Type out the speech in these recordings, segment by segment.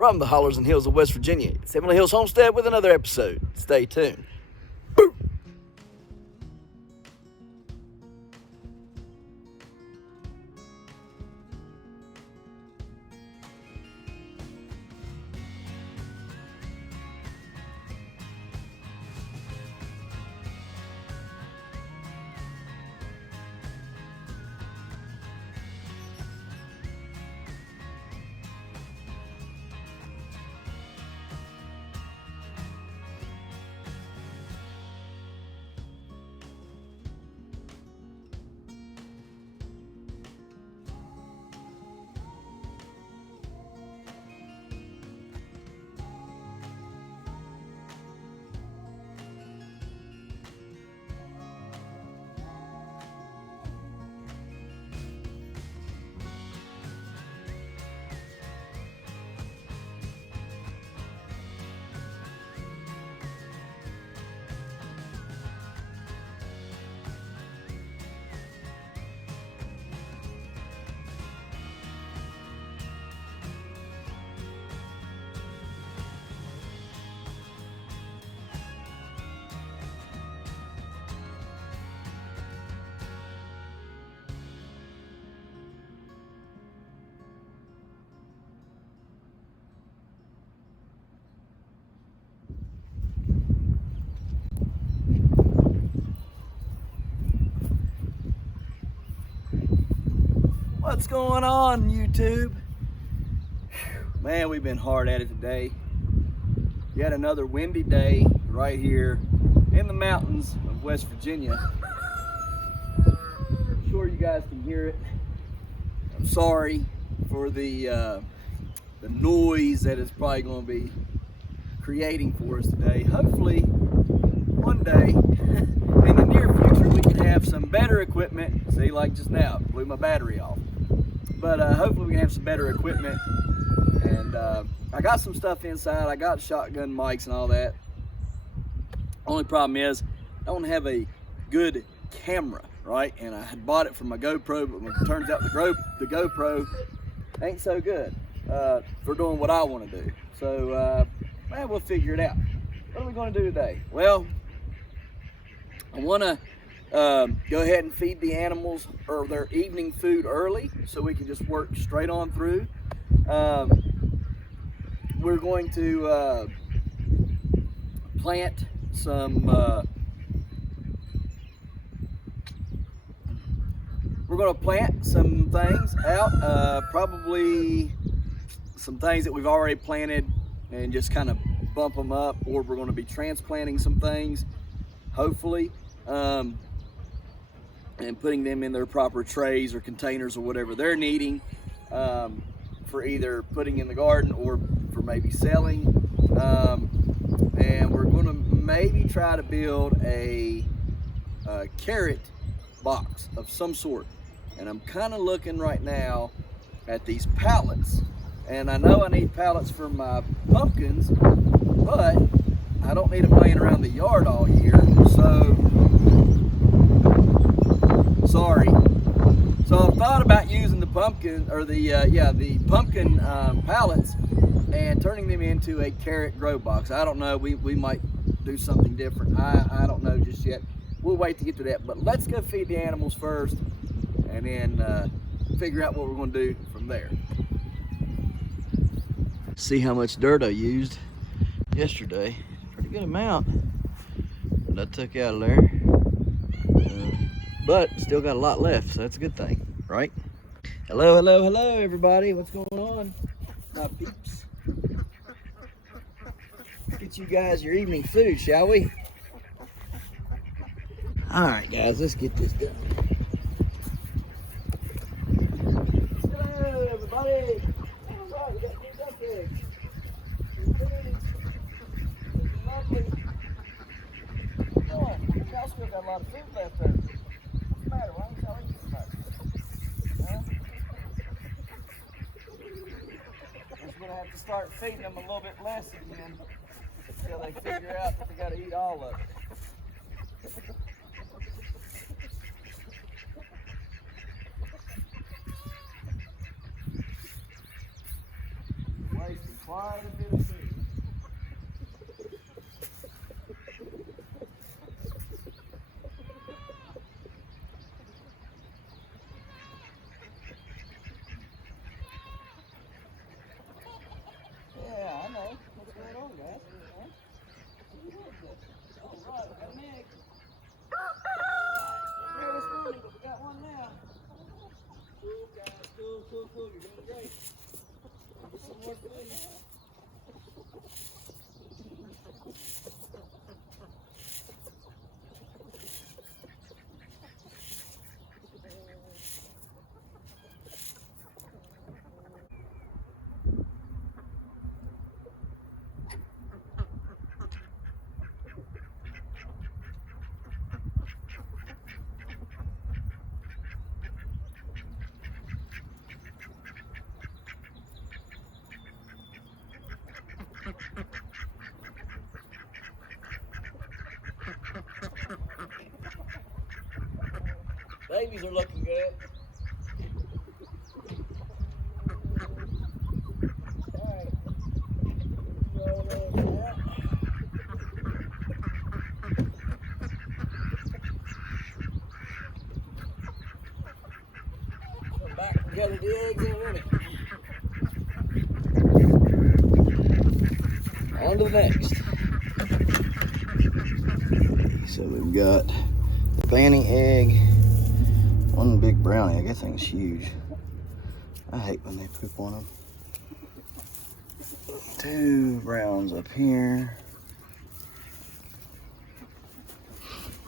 From the hollers and hills of West Virginia, it's Emily Hills Homestead with another episode. Stay tuned. What's going on, YouTube? Man, we've been hard at it today. Yet another windy day right here in the mountains of West Virginia. I'm sure you guys can hear it. I'm sorry for the noise that it's probably going to be creating for us today. Hopefully, one day in the near future, we can have some better equipment. See, like just now, blew my battery off. But hopefully we can have some better equipment. And I got some stuff inside. I got shotgun mics and all that. Only problem is I don't have a good camera, right? And I had bought it for my GoPro, but it turns out the GoPro ain't so good for doing what I want to do. So man, we'll figure it out. What are we going to do today? Well, I want to go ahead and feed the animals or their evening food early so we can just work straight on through. We're going to plant some things out, probably some things that we've already planted and just kind of bump them up, or we're going to be transplanting some things, hopefully. And putting them in their proper trays or containers or whatever they're needing for either putting in the garden or for maybe selling. And we're going to maybe try to build a carrot box of some sort. And I'm kind of looking right now at these pallets. And I know I need pallets for my pumpkins, but I don't need them laying around the yard all year. Sorry. So I've thought about using the pumpkin, or the pumpkin pallets, and turning them into a carrot grow box. I don't know. We might do something different. I don't know just yet. We'll wait to get to that. But let's go feed the animals first, and then figure out what we're going to do from there. See how much dirt I used yesterday. Pretty good amount that I took out of there. But still got a lot left, so that's a good thing, right? Hello, everybody. What's going on, my peeps? Get you guys your evening food, shall we? All right, guys, let's get this done. Hello, everybody. All right, we got new duck eggs. Lovely. Oh, y'all still got a lot of food left there. Matter, why don't y'all eat this much? Huh? We're gonna have to start feeding them a little bit less again until they figure out that they gotta eat all of it. Wasting quite a bit of food. Yeah, I know. What's going on, guys? All right, we got an egg. Here this morning, but we got one now. Cool, guys. Cool. You're doing great. Get some more food. Babies are looking good. Alright. Come back and gather the eggs in a minute. On to the next. So we've got the fanny egg, one big brown egg. That thing's huge. I hate when they poop on them. 2 browns up here.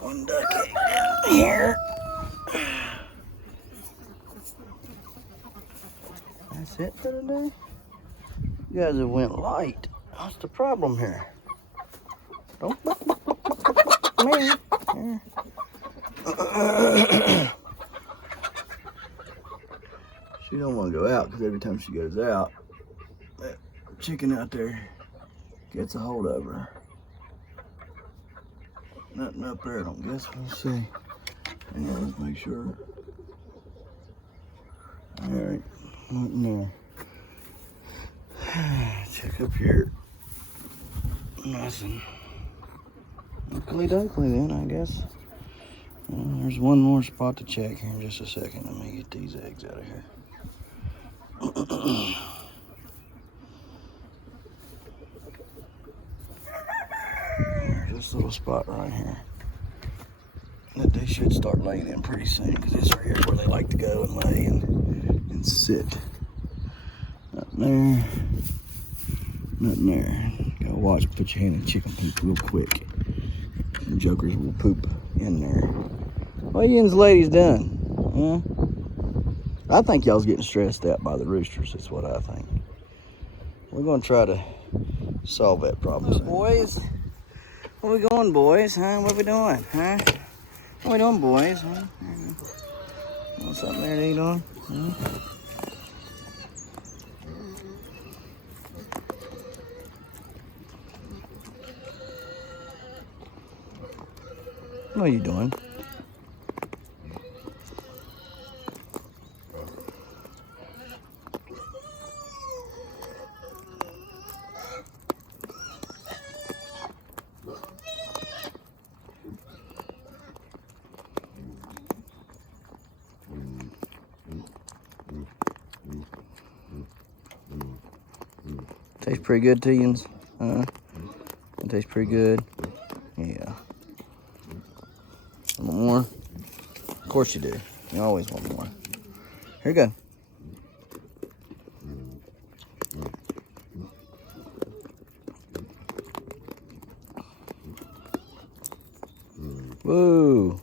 1 duck egg down here. That's it for today. You guys have went light. What's the problem here? Don't me. She don't want to go out because every time she goes out, that chicken out there gets a hold of her. Nothing up there, I don't guess. We'll see. Hang on, let's make sure. Alright, nothing there. Check up here. Nothing. Ugly duckly then, I guess. There's one more spot to check here in just a second. Let me get these eggs out of here. There's this little spot right here that they should start laying in pretty soon, because this right here is where they like to go and lay and sit. Nothing there. Nothing there. Gotta watch, put your hand in chicken poop real quick. The jokers will poop in there. What you ladies done? Huh? I think y'all's getting stressed out by the roosters. That's what I think. We're gonna try to solve that problem. Hello, boys. Where we going, boys? Huh? What we doing? Huh? What we doing, boys? Huh? Want something there to eat on? Huh? What are you doing? Tastes pretty good to you, huh? It tastes pretty good. Yeah. Want more? Of course you do. You always want more. Here you go. Woo.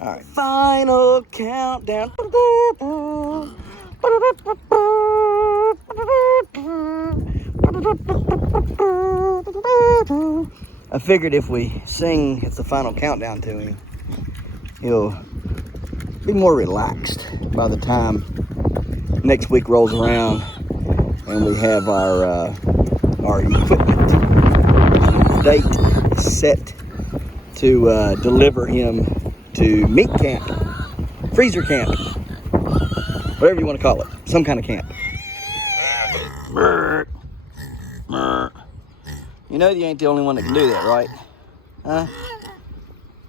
All right, final countdown. I figured if we sing, it's the final countdown to him, he'll be more relaxed by the time next week rolls around and we have our equipment date set to deliver him to meat camp, freezer camp, whatever you want to call it, some kind of camp. You know you ain't the only one that can do that, right? Huh?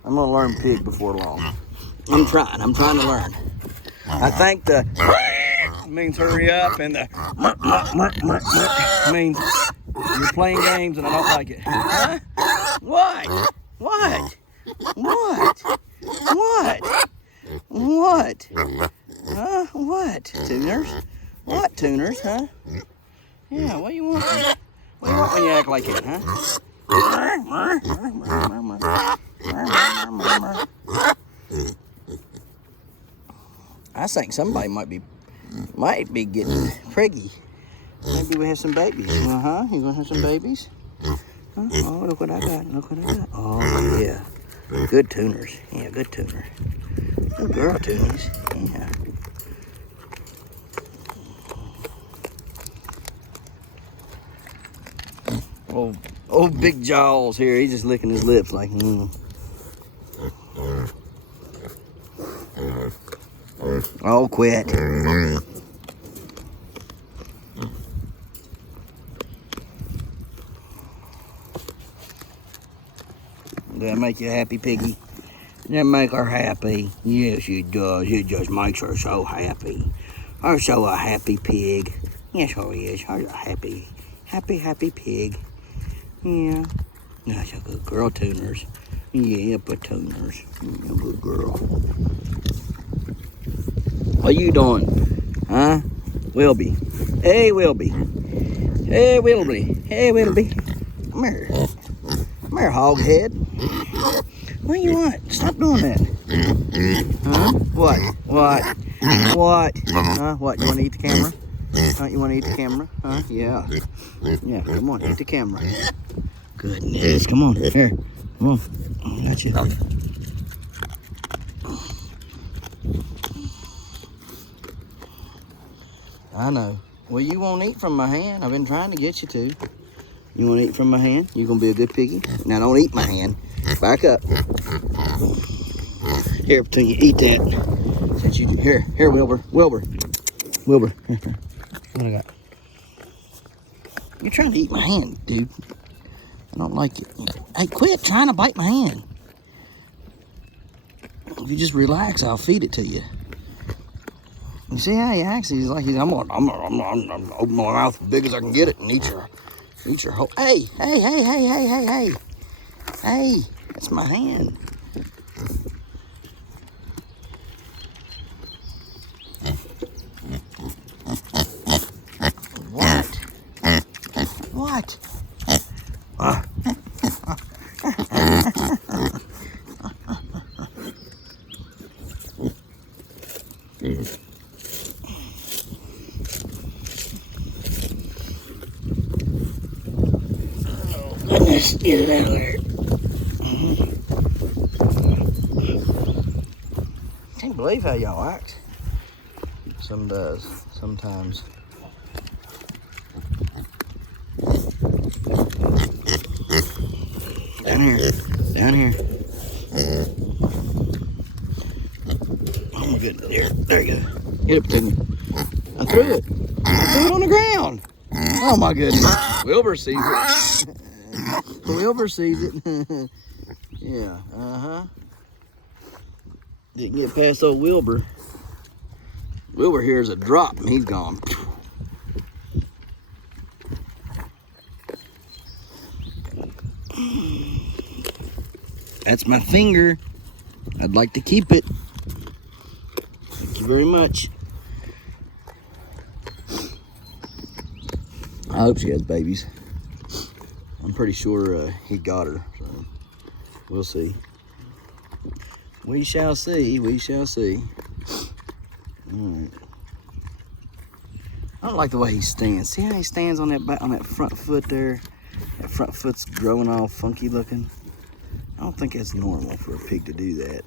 I'm gonna learn pig before long. I'm trying to learn. I think the means hurry up and the means you're playing games and I don't like it. Huh? What? What? What? What? What? Huh? What? Tuners? What tuners, huh? Yeah, what do you want? What do you want when you act like it, huh? I think somebody might be getting preggy. Maybe we have some babies. Uh-huh. You gonna have some babies? Huh? Oh, look what I got. Look what I got. Oh, yeah. Good tuners. Yeah, good tuner. Good girl tuners. Yeah. Old Big Jaws here. He's just licking his lips like, Oh, quit. Did that make you happy, Piggy? Does that make her happy? Yes, it does. It just makes her so happy. Her so a happy pig. Yes, her is. Her a happy pig. Yeah. That's a good girl, tuners. Yeah, but tuners. You're a good girl. What you doing? Huh? Wilby. Hey, Wilby. Hey, Wilby. Hey, Wilby. Come here. Come here, hoghead. What do you want? Stop doing that. Huh? What? What? What? Huh? What? You want to eat the camera? Huh? You want to eat the camera? Huh? Yeah. Yeah, come on, eat the camera. Goodness, come on. Here. Come on. I got you. I know. Well, you won't eat from my hand. I've been trying to get you to. You want to eat from my hand? You gonna be a good piggy? Now don't eat my hand. Back up. Here, between you eat that. Since you here, Wilbur. What I got? You're trying to eat my hand, dude. I don't like it. Hey, quit trying to bite my hand. If you just relax, I'll feed it to you. You see how he acts? He's like, I'm gonna open my mouth as big as I can get it and eat your whole. Hey, that's my hand. What? Goodness, get it out of there. Can't believe how y'all act. Some does, sometimes. Down here. Oh my goodness, there you go. Get it to me. I threw it on the ground. Oh my goodness. Wilbur sees it. Wilbur sees it. Yeah, Didn't get past old Wilbur. Wilbur hears a drop and he's gone. That's my finger. I'd like to keep it. Thank you very much. I hope she has babies. I'm pretty sure he got her, so we'll see. We shall see. We shall see. All right. I don't like the way he stands. See how he stands on that front foot there? That The front foot's growing all funky looking. I don't think that's normal for a pig to do that.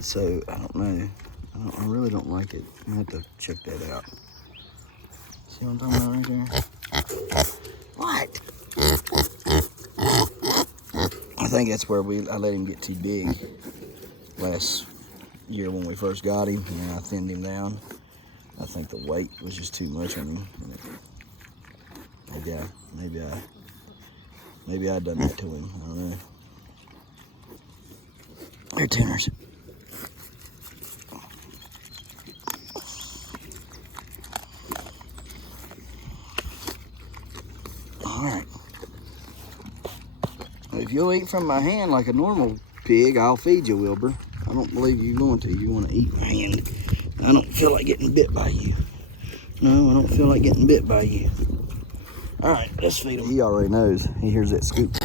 So, I don't know. I really don't like it. I have to check that out. See what I'm talking about right there? What? I think that's where I let him get too big last year when we first got him, and I thinned him down. I think the weight was just too much on him. Maybe I done that to him. I don't know. They're tuners. All right. If you'll eat from my hand like a normal pig, I'll feed you, Wilbur. I don't believe you're going to. You want to eat my hand. I don't feel like getting bit by you. No, I don't feel like getting bit by you. All right, let's feed him. He already knows. He hears that scoop.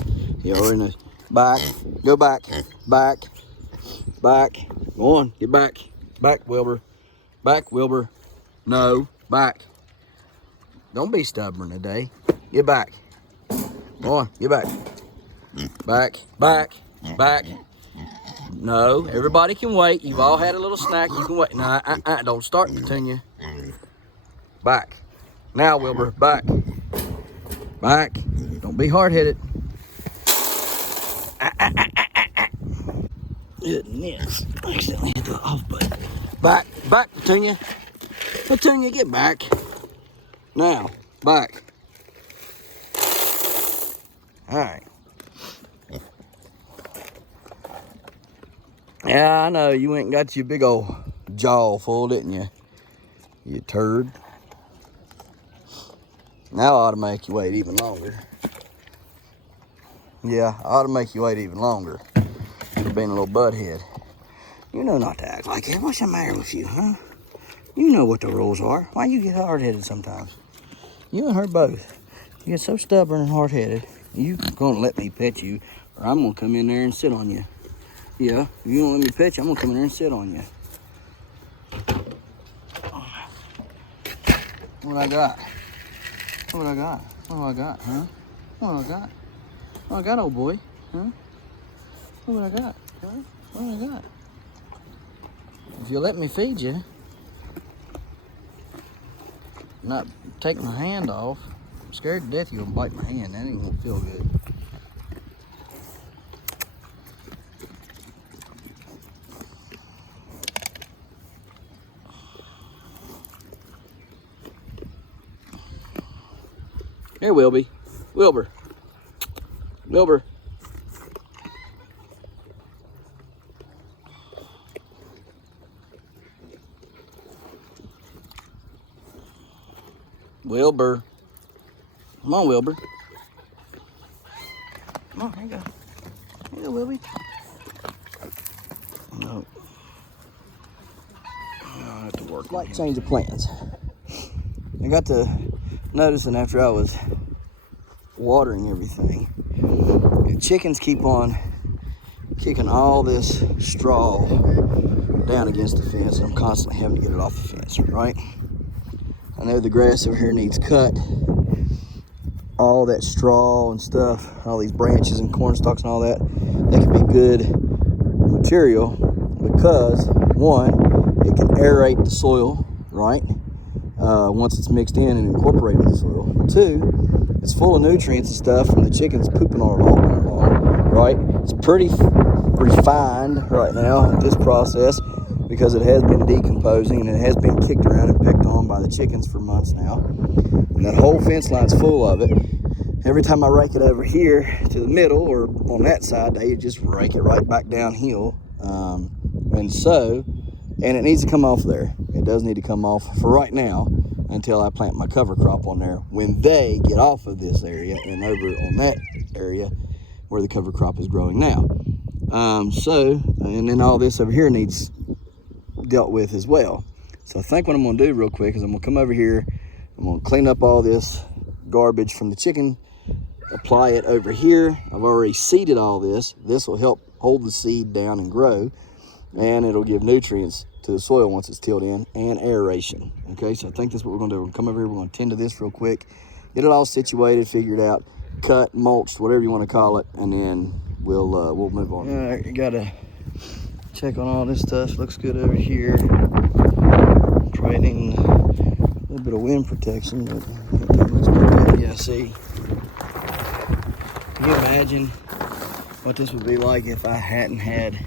He already knows. Back. Go back. Back. Back. Go on. Get back. Back, Wilbur. Back, Wilbur. No. Back. Don't be stubborn today. Get back. Go on. Get back. Back. Back. Back. No. Everybody can wait. You've all had a little snack. You can wait. No, don't start, Petunia. Back. Now, Wilbur. Back. Back. Don't be hard-headed. Goodness. I accidentally hit the off button. Back. Back, Petunia. Petunia, get back. Now, back. All right. Yeah, I know. You went and got your big old jaw full, didn't you? You turd. Now I ought to make you wait even longer. Yeah, I ought to make you wait even longer. You're being a little butthead. You know not to act like it. What's the matter with you, huh? You know what the rules are. Why you get hard-headed sometimes? You and her both. You get so stubborn and hard-headed. You gonna let me pet you, or I'm gonna come in there and sit on you. Yeah, if you don't let me pet you, I'm gonna come in there and sit on you. What I got? What I got? What I got, huh? What I got? What I got, old boy? Huh? What I got? Huh? What I got? If you'll let me feed you, not take my hand off, I'm scared to death you're gonna bite my hand. That ain't gonna feel good. Here, Wilby. Wilbur. Wilbur. Wilbur. Come on, Wilbur. Come on, here you go. Here you go, Wilby. No. I have to work. Like change of plans. I got to noticing after I was watering everything, the chickens keep on kicking all this straw down against the fence, and I'm constantly having to get it off the fence, right? I know the grass over here needs cut. All that straw and stuff, all these branches and corn stalks and all that, that could be good material because, one, it can aerate the soil, right? Once it's mixed in and incorporated in the soil. Two, it's full of nutrients and stuff from the chickens pooping all along, right? It's pretty refined right now at this process because it has been decomposing and it has been kicked around and picked on by the chickens for months now. And that whole fence line's full of it. Every time I rake it over here to the middle or on that side, they just rake it right back downhill. And it needs to come off there. It does need to come off for right now until I plant my cover crop on there. When they get off of this area and over on that area where the cover crop is growing now. And then all this over here needs dealt with as well. So I think what I'm gonna do real quick is I'm gonna come over here, I'm gonna clean up all this garbage from the chicken, apply it over here. I've already seeded all this. This will help hold the seed down and grow, and it'll give nutrients to the soil once it's tilled in, and aeration. Okay, so I think that's what we're gonna do. We're gonna come over here, we're gonna tend to this real quick, get it all situated, figured out, cut, mulched, whatever you want to call it, and then we'll move on. All right, you gotta check on all this stuff. Looks good over here. Trading a little bit of wind protection, but I think that looks pretty good. Yeah, see. Can you imagine what this would be like if I hadn't had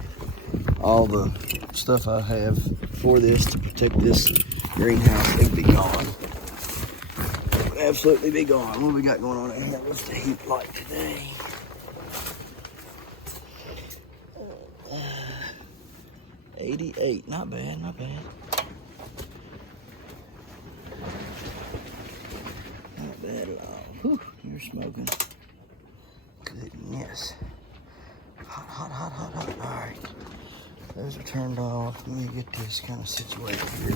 all the stuff I have for this to protect this greenhouse? It would be gone. It would absolutely be gone. What we got going on in here? What's the heat like today? 88, not bad, not bad. Not bad at all. Whew, you're smoking. Goodness. Hot, hot, hot, hot, hot. All right. Those are turned off. Let me get this kind of situated here.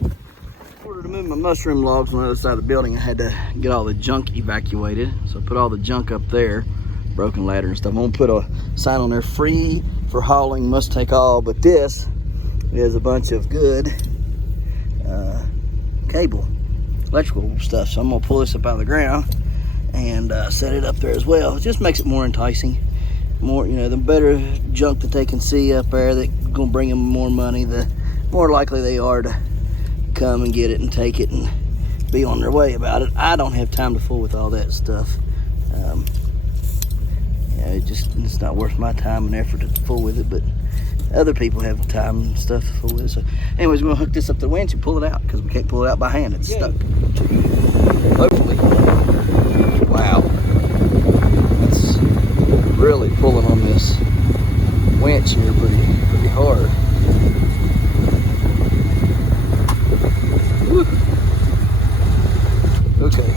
In order to move my mushroom logs on the other side of the building, I had to get all the junk evacuated. So I put all the junk up there, broken ladder and stuff. I'm gonna put a sign on there, free for hauling, must take all. But this is a bunch of good cable, electrical stuff. So I'm gonna pull this up out of the ground and set it up there as well. It just makes it more enticing. More, you know, the better junk that they can see up there that's gonna bring them more money, the more likely they are to come and get it and take it and be on their way about it. I don't have time to fool with all that stuff. It's not worth my time and effort to fool with it, but other people have time and stuff to fool with. So anyways, we're gonna hook this up to the winch and pull it out because we can't pull it out by hand. It's stuck. Hopefully. Wow. That's really pulling on this winch here pretty hard. Woo. Okay.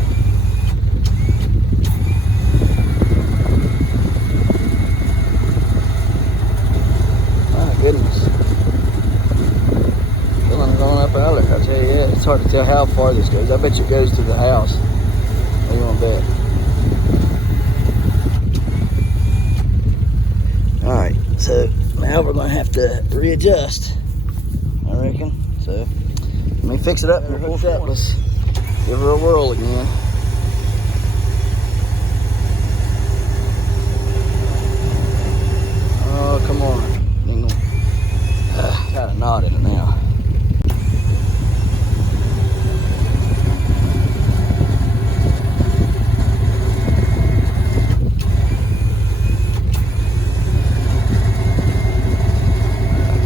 Goodness. Feeling it going up out there, I tell you, yeah, it's hard to tell how far this goes. I bet you it goes to the house. What do you want to bet? Alright, so now we're going to have to readjust, I reckon. So, let me fix it up and hook it up. Let's give her a whirl again. Oh, come on. Kind of knotted it now.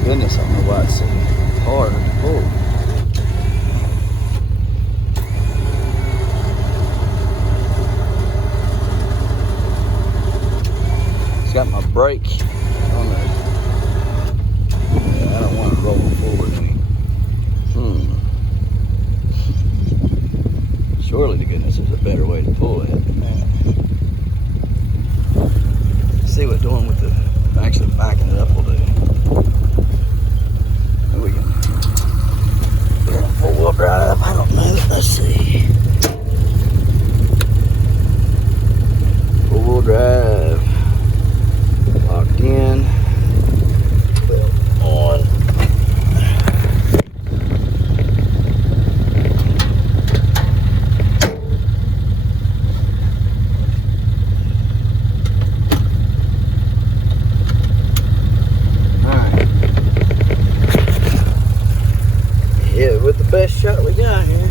Goodness, I don't know why it's so hard to pull. It's got my brake on there. I don't want to roll forward any. Surely to goodness there's a better way to pull it. See what doing with the actually backing it up will do. Maybe we can get it four-wheel drive. I don't know. Let's see. Four-wheel drive. Locked in. On. Alright. Yeah, with the best shot we got here.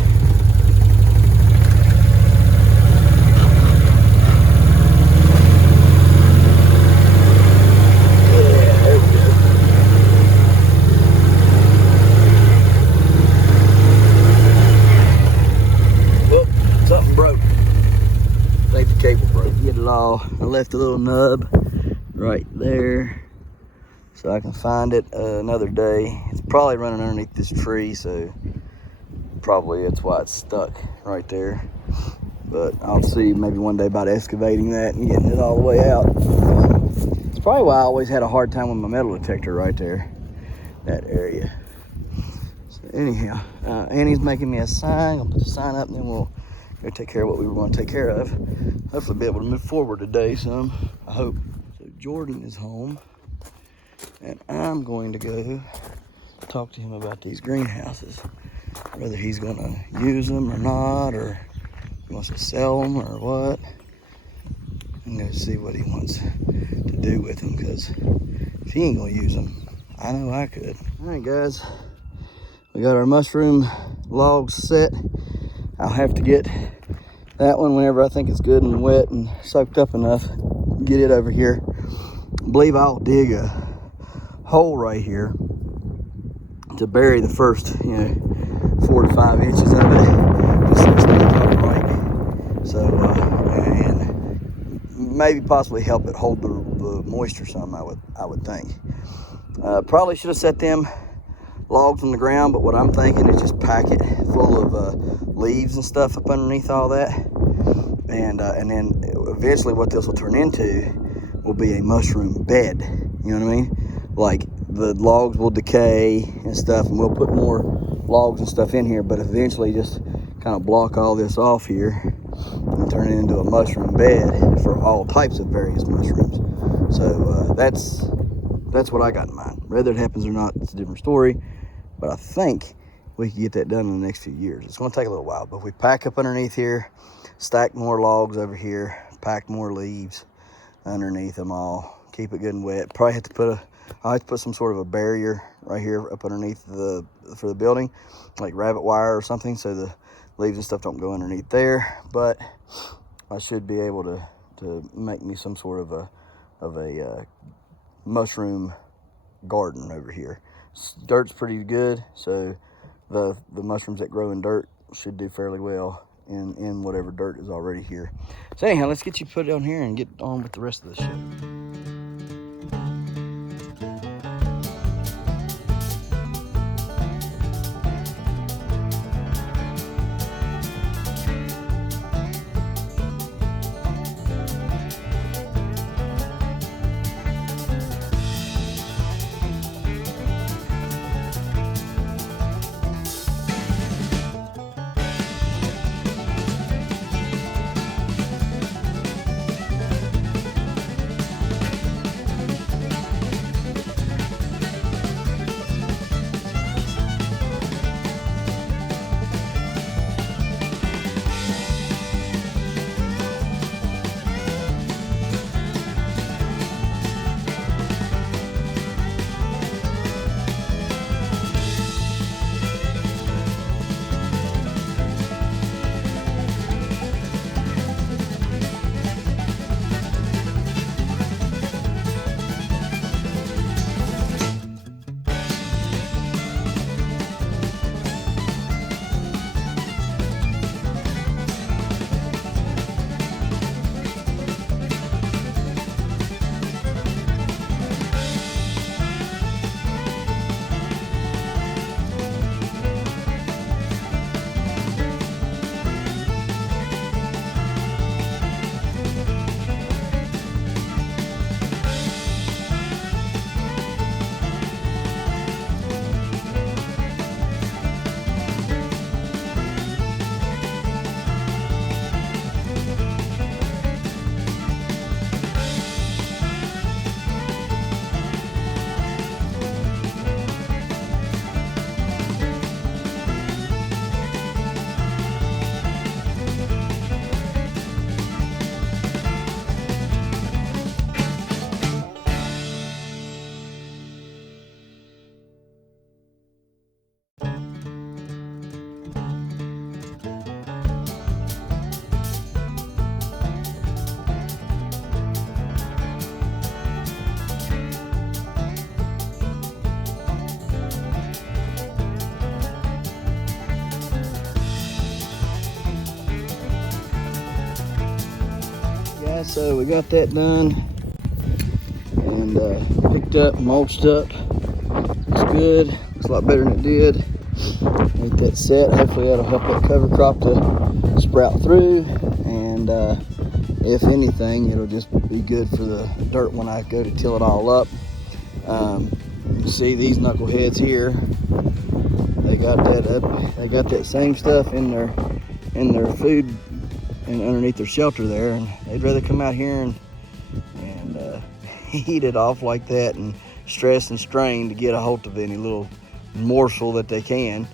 I left a little nub right there so I can find it another day. It's probably running underneath this tree, so probably that's why it's stuck right there. But I'll see maybe one day about excavating that and getting it all the way out. It's probably why I always had a hard time with my metal detector right there, that area. So anyhow, Annie's making me a sign. I'll put the sign up and then we'll go take care of what we were going to take care of. Hopefully be able to move forward today some, I hope. So Jordan is home and I'm going to go talk to him about these greenhouses. whether he's gonna use them or not, or he wants to sell them or what. I'm gonna see what he wants to do with them, because if he ain't gonna use them, I know I could. All right, guys, we got our mushroom logs set. I'll have to get that one whenever I think it's good and wet and soaked up enough. Get it over here. I believe I'll dig a hole right here to bury the first, 4 to 5 inches of it, just so it stays upright. So, and maybe possibly help it hold the moisture some. I would think. Probably should have set them logs on the ground, but what I'm thinking is just pack it full of leaves and stuff up underneath all that, and then eventually what this will turn into will be a mushroom bed. You know what I mean? Like the logs will decay and stuff, and we'll put more logs and stuff in here, but eventually just kind of block all this off here and turn it into a mushroom bed for all types of various mushrooms. So that's what I got in mind. Whether it happens or not, it's a different story. But I think we can get that done in the next few years. It's going to take a little while, but if we pack up underneath here, stack more logs over here, pack more leaves underneath them all, keep it good and wet. Probably have to I have to put some sort of a barrier right here up underneath for the building, like rabbit wire or something, so the leaves and stuff don't go underneath there. But I should be able to make me some sort of a mushroom garden over here. Dirt's pretty good, so the mushrooms that grow in dirt should do fairly well in whatever dirt is already here. So anyhow, let's get you put on here and get on with the rest of the show. So we got that done and picked up, mulched up. Looks good. Looks a lot better than it did. Get that set. Hopefully that'll help that cover crop to sprout through. And if anything, it'll just be good for the dirt when I go to till it all up. You see these knuckleheads here. They got that up. They got that same stuff in their food and underneath their shelter there, and they'd rather come out here and eat it off like that and stress and strain to get a hold of any little morsel that they can.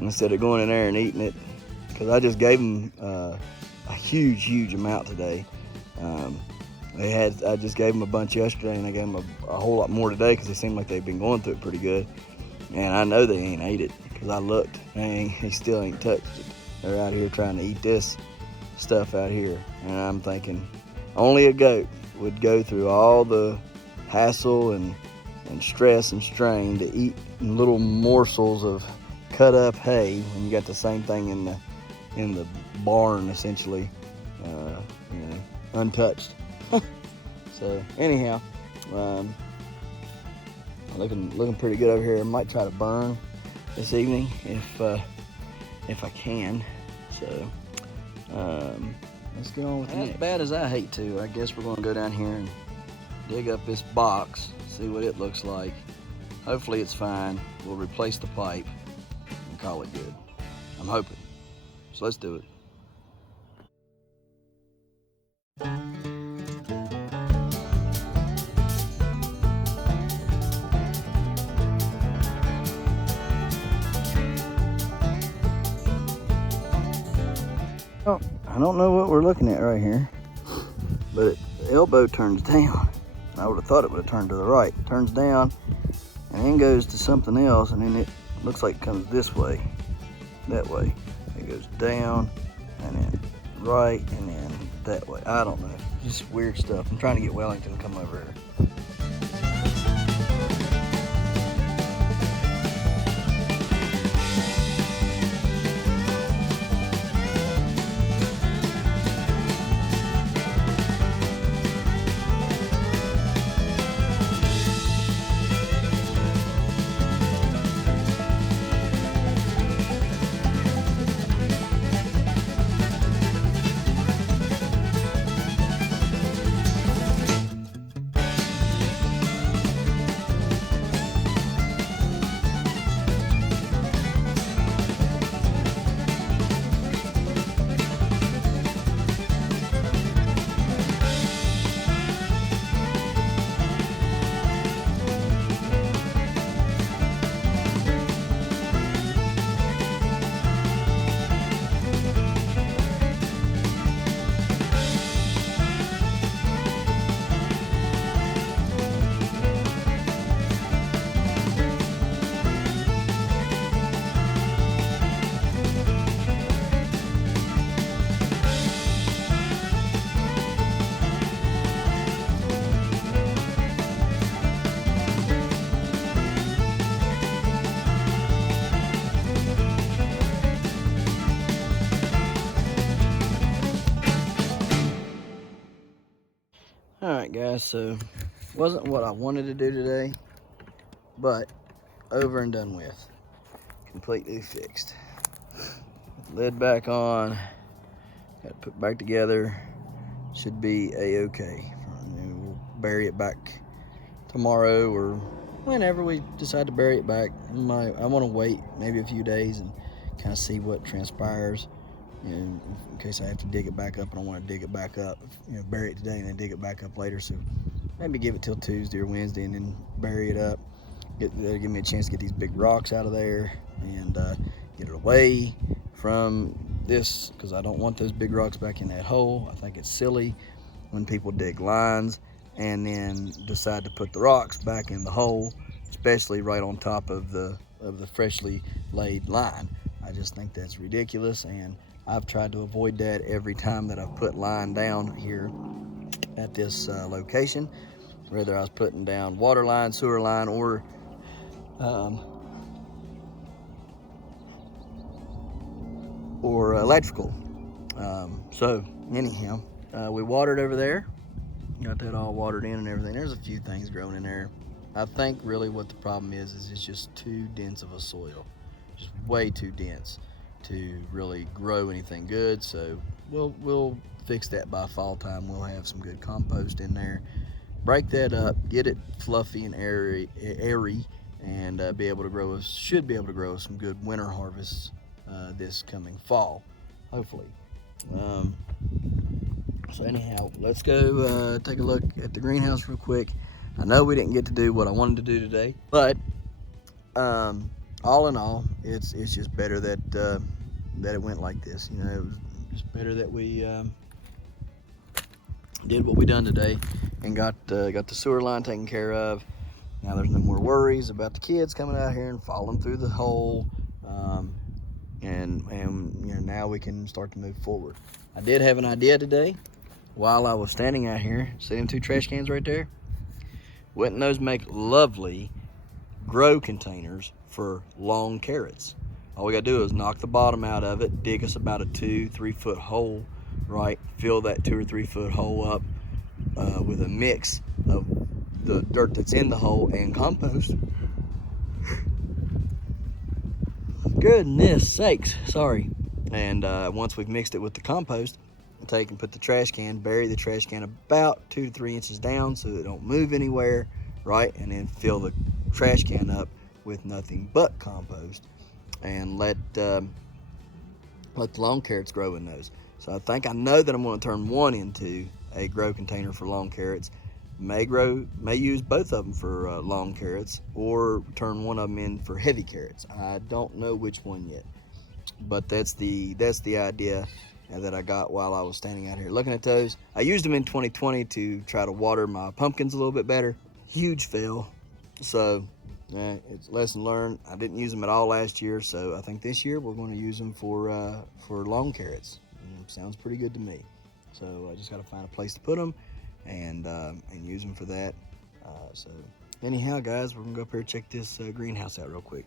instead of going in there and eating it, because I just gave them a huge amount today. I just gave them a bunch yesterday, and I gave them a whole lot more today because they seemed like they've been going through it pretty good. And I know they ain't ate it because I looked, and he still ain't touched it. They're out here trying to eat this stuff out here, and I'm thinking only a goat would go through all the hassle and stress and strain to eat little morsels of cut up hay when you got the same thing in the barn, essentially, untouched. So anyhow, looking pretty good over here. I might try to burn this evening if I can. So let's get on with it. As bad as I hate to, I guess we're going to go down here and dig up this box, see what it looks like. Hopefully it's fine. We'll replace the pipe and call it good. I'm hoping. So let's do it. Oh, I don't know what we're looking at right here, but the elbow turns down. I would have thought it would have turned to the right. It turns down and then goes to something else, and then it looks like it comes this way, that way. It goes down and then right and then that way. I don't know, just weird stuff. I'm trying to get Wellington to come over here. Alright guys, so wasn't what I wanted to do today, but over and done with. Completely fixed. Lid back on, got to put back together. Should be a-okay. We'll bury it back tomorrow or whenever we decide to bury it back. I want to wait maybe a few days and kind of see what transpires. In case I have to dig it back up, I don't want to dig it back up, bury it today and then dig it back up later. So maybe give it till Tuesday or Wednesday and then bury it up. Give me a chance to get these big rocks out of there and get it away from this, because I don't want those big rocks back in that hole. I think it's silly when people dig lines and then decide to put the rocks back in the hole, especially right on top of the freshly laid line. I just think that's ridiculous, and I've tried to avoid that every time that I've put line down here at this location, whether I was putting down water line, sewer line, or electrical. So anyhow, we watered over there, got that all watered in and everything. There's a few things growing in there. I think really what the problem is it's just too dense of a soil, just way too dense to really grow anything good. So we'll fix that by fall time. We'll have some good compost in there, break that up, get it fluffy and airy, and should be able to grow some good winter harvests this coming fall, hopefully. So anyhow, let's go take a look at the greenhouse real quick. I know we didn't get to do what I wanted to do today, but all in all, it's just better that that it went like this. You know, it was just better that we did what we done today and got the sewer line taken care of. Now there's no more worries about the kids coming out here and falling through the hole, and you know, now we can start to move forward. I did have an idea today while I was standing out here. See them 2 trash cans right there? Wouldn't those make lovely grow containers for long carrots? All we gotta do is knock the bottom out of it, dig us about a 2-3 foot hole, right? Fill that 2 or 3 foot hole up with a mix of the dirt that's in the hole and compost. Goodness sakes, sorry. And once we've mixed it with the compost, take and put the trash can, bury the trash can about 2 to 3 inches down so it don't move anywhere, right? And then fill the trash can up with nothing but compost, and let the long carrots grow in those. So I know that I'm going to turn one into a grow container for long carrots. May use both of them for long carrots, or turn one of them in for heavy carrots. I don't know which one yet, but that's the idea that I got while I was standing out here looking at those. I used them in 2020 to try to water my pumpkins a little bit better. Huge fail. So it's lesson learned. I didn't use them at all last year, so I think this year we're going to use them for long carrots. Sounds pretty good to me. So I just got to find a place to put them and use them for that. So anyhow, guys, we're gonna go up here and check this greenhouse out real quick.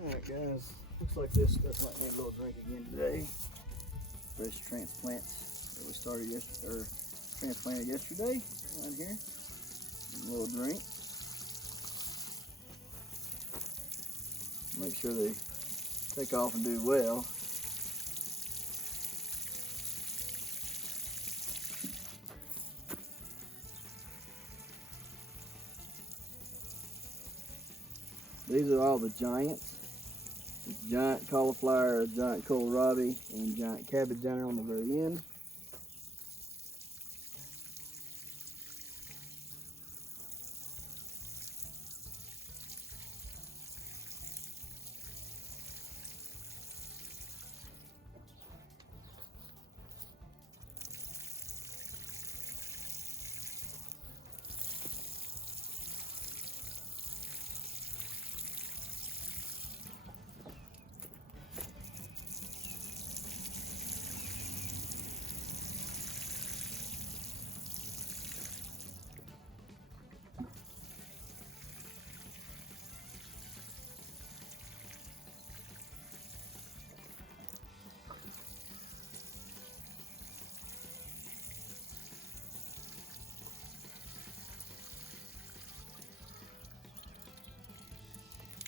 All right, guys. Looks like this stuff might need a little drink again today. Fresh transplants that we started transplanted yesterday out here. A little drink. Make sure they take off and do well. These are all the giants. Giant cauliflower, giant kohlrabi, and giant cabbage down there on the very end.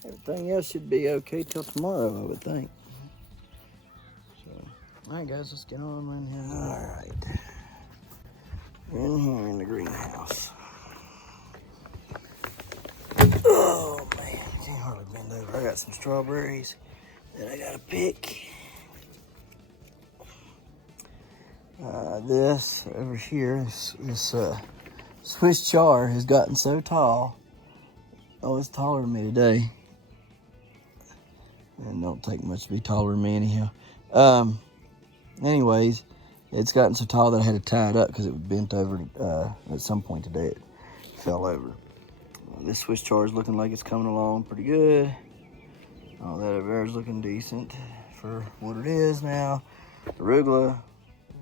Everything else should be okay till tomorrow, I would think. So, all right, guys, let's get on in here. All right, in here in the greenhouse. Oh man, I can't hardly bend over. I got some strawberries that I gotta pick. This over here, this Swiss char has gotten so tall. Oh, it's taller than me today. And don't take much to be taller than me anyhow. Anyways, it's gotten so tall that I had to tie it up because it was bent over at some point today. It fell over. This Swiss char is looking like it's coming along pretty good. All that over there is looking decent for what it is now. Arugula,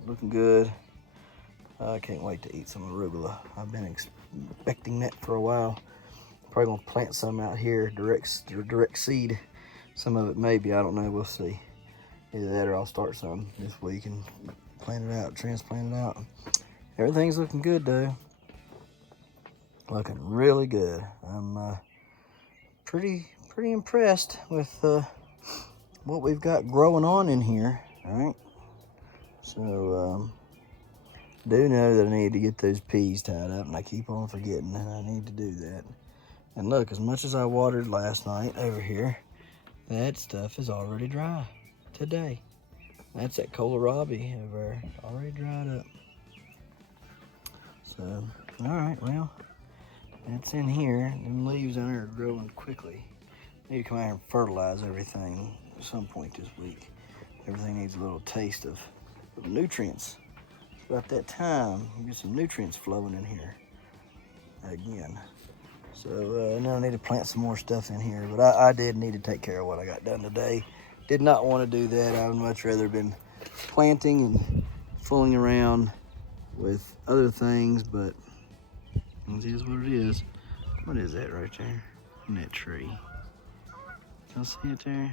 looking good. I can't wait to eat some arugula. I've been expecting that for a while. Probably gonna plant some out here, direct seed. Some of it maybe, I don't know, we'll see. Either that or I'll start some this week and plant it out, transplant it out. Everything's looking good though. Looking really good. I'm pretty impressed with what we've got growing on in here. All right. So do know that I need to get those peas tied up, and I keep on forgetting that I need to do that. And look, as much as I watered last night over here, that stuff is already dry today. That's that kohlrabi over there, already dried up. So, all right, well, that's in here. Them leaves in there are growing quickly. Need to come out here and fertilize everything at some point this week. Everything needs a little taste of nutrients. About that time, you get some nutrients flowing in here again. So now I need to plant some more stuff in here, but I did need to take care of what I got done today. Did not want to do that. I would much rather been planting and fooling around with other things, but it is what it is. What is that right there in that tree? Y'all see it there?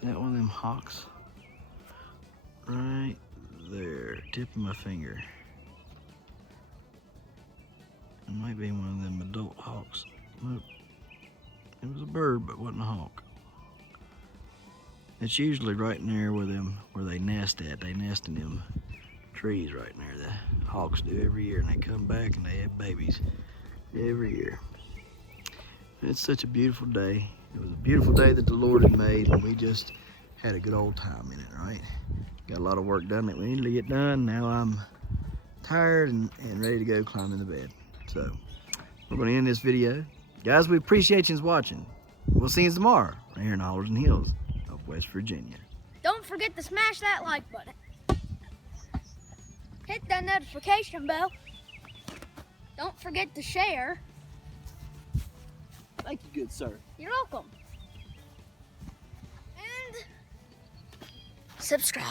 Is that one of them hawks? Right there, tip of my finger. It might be one of them adult hawks. Look, it was a bird, but wasn't a hawk. It's usually right in there where they nest at. They nest in them trees right in there. The hawks do every year, and they come back and they have babies every year. It's such a beautiful day. It was a beautiful day that the Lord had made, and we just had a good old time in it, right? Got a lot of work done that we need to get done. Now I'm tired and ready to go climb in the bed. So we're going to end this video. Guys, we appreciate you watching. We'll see you tomorrow right here in the Hollers and Hills of West Virginia. Don't forget to smash that like button. Hit that notification bell. Don't forget to share. Thank you, good sir. You're welcome. And subscribe.